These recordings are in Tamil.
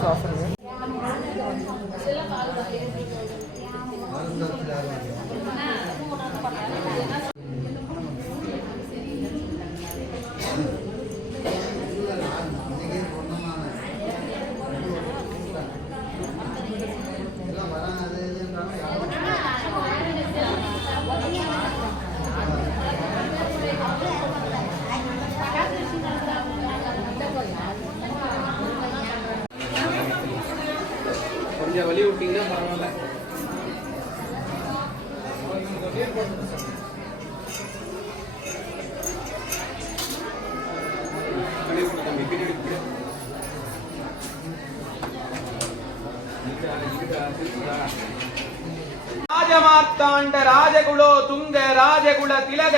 sofre. கொஞ்சம் வழி விட்டீங்கன்னா பரவாயில்ல. ராஜமாத்தாண்ட ராஜகுலோ துங்க ராஜகுல திலக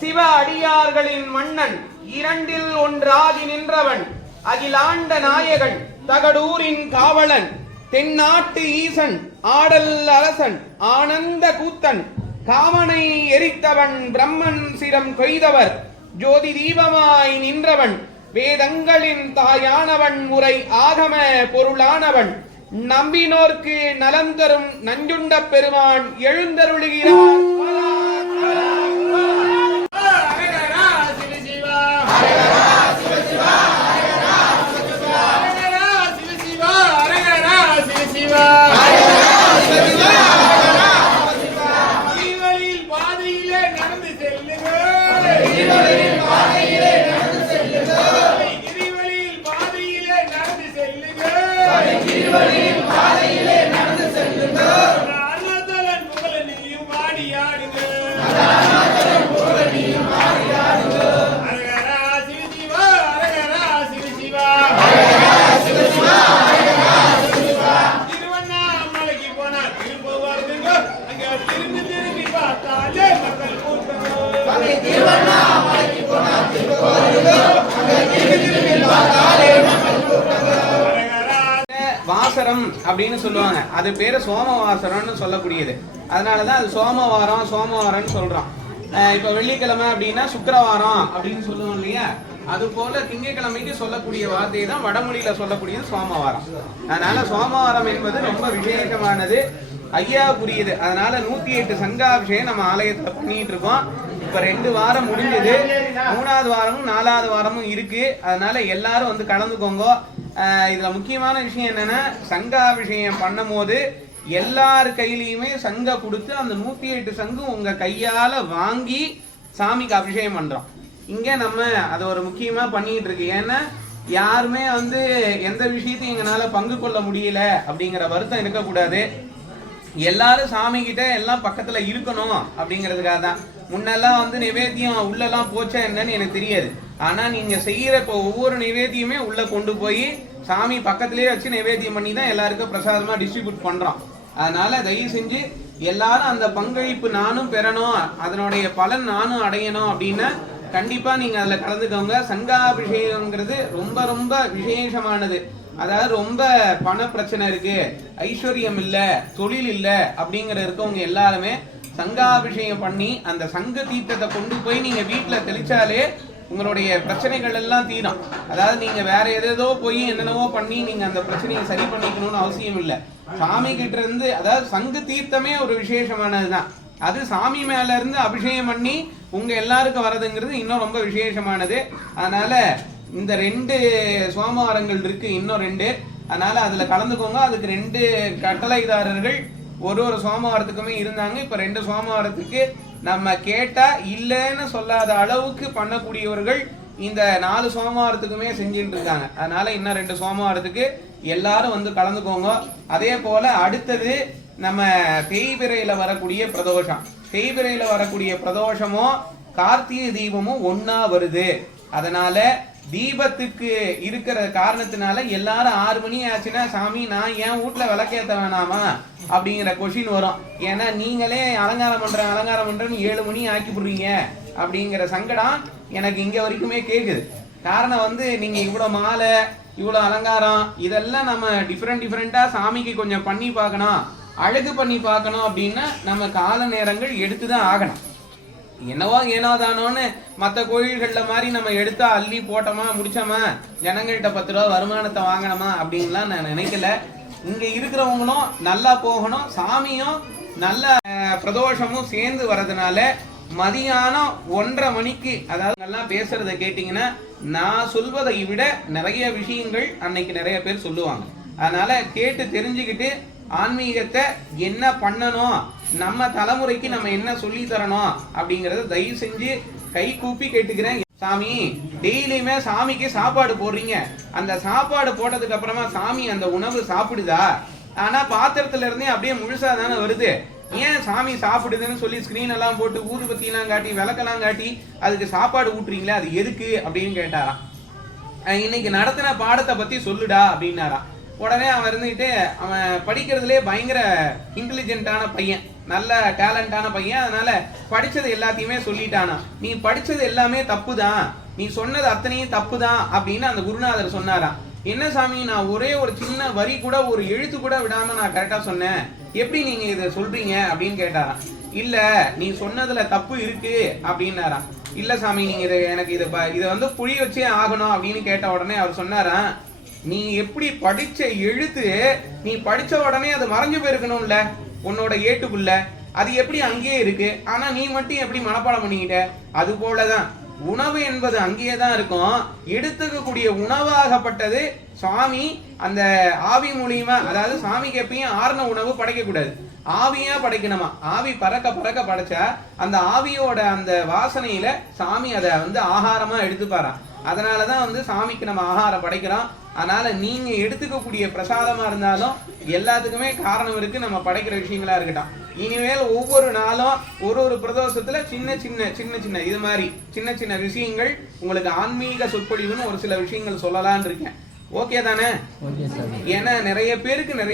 சிவ அடியார்களின் மன்னன் இரண்டில் ஒன்றாகி நின்றவன் அகிலாண்ட நாயகன் தகடூரின் காவலன். தென்னாட்டு ஈசன் ஆடல் அரசன் ஆனந்த கூத்தன் காமனை எரித்தவன் பிரம்மன் சிரம் கொய்தவர் ஜோதி தீபமாய் நின்றவன் வேதங்களின் தாயானவன் முறை ஆகம பொருளானவன் நம்பினோர்க்கு நலம் தரும் நஞ்சுண்ட பெருமான் எழுந்தருளுகிறான் வாசரம் அப்படின்னு சொல்லுவாங்க. அது பேரு சோமவாசரம்னு சொல்லக்கூடியது. அதனாலதான் அது சோமவாரம் சோமவாரம்னு சொல்றோம் இப்ப வெள்ளிக்கிழமை அப்படின்னா சுக்கரவாரம் அப்படின்னு சொல்லுவோம் இல்லையா? அது போல திங்கட்கிழமைக்கு சொல்லக்கூடிய வார்த்தை தான் வடமொழியில சொல்லக்கூடியது சோமவாரம். அதனால சோமவாரம் என்பது ரொம்ப விசேஷமானது புரியுது அதனால நூத்தி எட்டு சங்காபிஷேகம் நம்ம ஆலயத்துல பண்ணிட்டு இருக்கோம். இப்ப ரெண்டு வாரம் முடிஞ்சது. மூணாவது வாரமும் நாலாவது வாரமும் இருக்கு. அதனால எல்லாரும் வந்து கலந்துக்கோங்க. இதுல முக்கியமான விஷயம் என்னன்னா சங்காபிஷேகம் பண்ணும்போது எல்லார் கையிலயுமே சங்க கொடுத்து அந்த நூத்தி எட்டு சங்கம் உங்க கையால வாங்கி சாமிக்கு அபிஷேகம் பண்றோம். இங்க நம்ம அதை ஒரு முக்கியமா பண்ணிட்டு இருக்கு. ஏன்னா யாருமே வந்து எந்த விஷயத்தையும் எங்களால பங்கு கொள்ள முடியல அப்படிங்கிற வருத்தம் இருக்கக்கூடாது. எல்லாரும் சாமி கிட்ட எல்லாம் பக்கத்துல இருக்கணும் அப்படிங்கிறதுக்காக தான். முன்னெல்லாம் வந்து நிவேத்தியம் உள்ளெல்லாம் போச்சா என்னன்னு எனக்கு தெரியாது. ஆனா நீங்க செய்யற இப்போ ஒவ்வொரு நிவேத்தியுமே உள்ள கொண்டு போய் சாமி பக்கத்திலேயே வச்சு நிவேத்தியம் பண்ணி தான் எல்லாருக்கும் பிரசாதமா டிஸ்ட்ரிபியூட் பண்றோம். அதனால தயவு செஞ்சு எல்லாரும் அந்த பங்களிப்பு நானும் பெறணும் அதனுடைய பலன் நானும் அடையணும் அப்படின்னா கண்டிப்பா நீங்க அதுல கலந்துக்கோங்க. சங்காபிஷேகம்ங்கிறது ரொம்ப ரொம்ப விசேஷமானது. அதாவது ரொம்ப பண பிரச்சனை இருக்கு. ஐஸ்வர்யம் இல்ல தொழில் இல்ல அப்படிங்கிற இருக்கவங்க எல்லாருமே சங்காபிஷேகம் பண்ணி அந்த சங்க தீர்த்தத்தை கொண்டு போய் நீங்க வீட்டுல தெளிச்சாலே உங்களுடைய பிரச்சனைகள் எல்லாம் தீரும். அதாவது நீங்க வேற எதேதோ போய் என்னென்னவோ பண்ணி நீங்க அந்த பிரச்சனையை சரி பண்ணிக்கணும்னு அவசியம் இல்ல. சாமி கிட்ட இருந்து அதாவது சங்கு தீர்த்தமே ஒரு விசேஷமானதுதான். அது சாமி மேல இருந்து அபிஷேகம் பண்ணி உங்க எல்லாருக்கும் வரதுங்கிறது இன்னும் ரொம்ப விசேஷமானது. அதனால இந்த ரெண்டு சோமவாரங்கள் இருக்கு இன்னும் ரெண்டு. அதனால அதுல கலந்துக்கோங்க. அதுக்கு ரெண்டு கட்டளைதாரர்கள் ஒரு ஒரு சோமவாரத்துக்குமே இருந்தாங்க. இப்ப ரெண்டு சோமவாரத்துக்கு நம்ம கேட்டா இல்லைன்னு சொல்லாத அளவுக்கு பண்ணக்கூடியவர்கள் இந்த நாலு சோமவாரத்துக்குமே செஞ்சுட்டு இருக்காங்க. அதனால இன்னும் ரெண்டு சோமவாரத்துக்கு எல்லாரும் வந்து கலந்துக்கோங்க. அதே போல அடுத்தது நம்ம தேய்பிரையில வரக்கூடிய பிரதோஷம். தேய்பிரையில வரக்கூடிய பிரதோஷமும் கார்த்திகை தீபமும் ஒன்னா வருது. அதனால தீபத்துக்கு இருக்கிற காரணத்தினால எல்லாரும் ஆறு மணி ஆச்சுன்னா சாமி நான் என் வீட்டுல விளக்கேத்த வேணாமா? அப்படிங்கிற கொஷின் வரும். ஏன்னா நீங்களே அலங்காரம் பண்றேன் அலங்காரம் பண்றேன்னு ஏழு மணி ஆக்கி போடுறீங்க அப்படிங்கிற சங்கடம் எனக்கு இங்க வரைக்குமே கேக்குது. காரணம் வந்து நீங்க இவ்வளவு மாலை இவ்வளவு அலங்காரம் இதெல்லாம் நம்ம டிஃப்ரெண்ட் டிஃப்ரெண்டா சாமிக்கு கொஞ்சம் பண்ணி பார்க்கணும் அழகு பண்ணி பார்க்கணும் அப்படின்னா நம்ம கால நேரங்கள் எடுத்து தான் ஆகணும். என்னவோ ஏனோ தானோன்னு மற்ற கோயில்களில் மாதிரி நம்ம எடுத்தா அள்ளி போட்டோமா முடிச்சோமா? ஜனங்கள்கிட்ட பத்து ரூபா வருமானத்தை வாங்கினோமா அப்படின்லாம் நான் நினைக்கல. இங்க இருக்கிறவங்களும் நல்லா போகணும். சாமியும் நல்ல பிரதோஷமும் சேர்ந்து வர்றதுனால மதியானம் ஒன்றரை மணிக்கு அதாவது நல்லா பேசுறத கேட்டிங்கன்னா நான் சொல்வதை விட நிறைய விஷயங்கள் அன்னைக்கு நிறைய பேர் சொல்லுவாங்க. அதனால கேட்டு தெரிஞ்சுக்கிட்டு ஆன்மீகத்தை என்ன பண்ணணும் நம்ம தலைமுறைக்கு நம்ம என்ன சொல்லி தரணும் அப்படிங்கறத தயவு செஞ்சு கை கூப்பி கேட்டுக்கிறேன். சாமி டெய்லியுமே சாமிக்கு சாப்பாடு போடுறீங்க. அந்த சாப்பாடு போட்டதுக்கு அப்புறமா சாமி அந்த உணவு சாப்பிடுதா? ஆனா பாத்திரத்துல இருந்தே அப்படியே முழுசா தானே வருது. ஏன் சாமி சாப்பிடுதுன்னு சொல்லி ஸ்கிரீன் எல்லாம் போட்டு ஊதுபத்தி எல்லாம் காட்டி விளக்கெல்லாம் காட்டி அதுக்கு சாப்பாடு ஊட்டுறீங்களே அது எதுக்கு அப்படின்னு கேட்டாராம் இன்னைக்கு நடத்தின பாடத்தை பத்தி சொல்லுடா அப்படின்னாராம். உடனே அவன் இருந்துகிட்டு அவன் படிக்கிறதுலே பயங்கர இன்டெலிஜென்ட்டான பையன். நல்ல டேலண்டான பையன் அதனால படிச்சது எல்லாத்தையுமே சொல்லிட்டானா. நீ படிச்சது எல்லாமே தப்பு தான் நீ சொன்னது அத்தனையும் தப்பு தான் அப்படின்னு அந்த குருநாதர் சொன்னாராம். என்ன சாமி நான் ஒரே ஒரு சின்ன வரி கூட ஒரு எழுத்து கூட விடாம நான் கரெக்டா சொன்னேன். எப்படி நீங்க இதை சொல்றீங்க அப்படின்னு கேட்டாராம். இல்ல நீ சொன்னதுல தப்பு இருக்கு அப்படின்னாராம். இல்ல சாமி நீங்க இதை எனக்கு இதை ப- இதை வந்து புரிய வச்சே ஆகணும் அப்படின்னு கேட்ட உடனே அவர் சொன்னாராம் நீ எப்படி படிச்ச எழுத்து நீ படிச்ச உடனே அது மறைஞ்சு போயிருக்கணும்ல. உன்னோட ஏட்டுக்குள்ள. அது எப்படி அங்கேயே இருக்கு? ஆனா நீ மட்டும் எப்படி மனப்பாடம் பண்ணிக்கிட்ட? அது போலதான். உணவு என்பது அங்கேயே தான் இருக்கும். எடுத்துக்கக்கூடிய உணவாகப்பட்டது சுவாமி அந்த ஆவி மூலியமா அதாவது சாமிக்கு எப்பயும் ஆறுன உணவு படைக்க கூடாது ஆவியா படைக்கணுமா? ஆவி பறக்க பறக்க படைச்சா அந்த ஆவியோட அந்த வாசனையில சாமி அதை வந்து ஆகாரமா எடுத்துப்பாராம் அதனாலதான் வந்து சாமிக்கு நம்ம ஆகாரம் படைக்கிறோம். அதனால நீங்க எடுத்துக்கக்கூடிய பிரசாதமா இருந்தாலும் எல்லாத்துக்குமே காரணம் இருக்கு நம்ம படைக்கிற விஷயங்களா இருக்கட்டும். இனிமேல் ஒவ்வொரு நாளும் ஒரு ஒரு பிரதோஷத்துல சின்ன சின்ன சின்ன சின்ன இது மாதிரி சின்ன சின்ன விஷயங்கள் உங்களுக்கு ஆன்மீக சொற்பொழிவுன்னு ஒரு சில விஷயங்கள் சொல்லலாம்னு இருக்கேன். ஓகே தானே? ஏன்னா நிறைய பேருக்கு நிறைய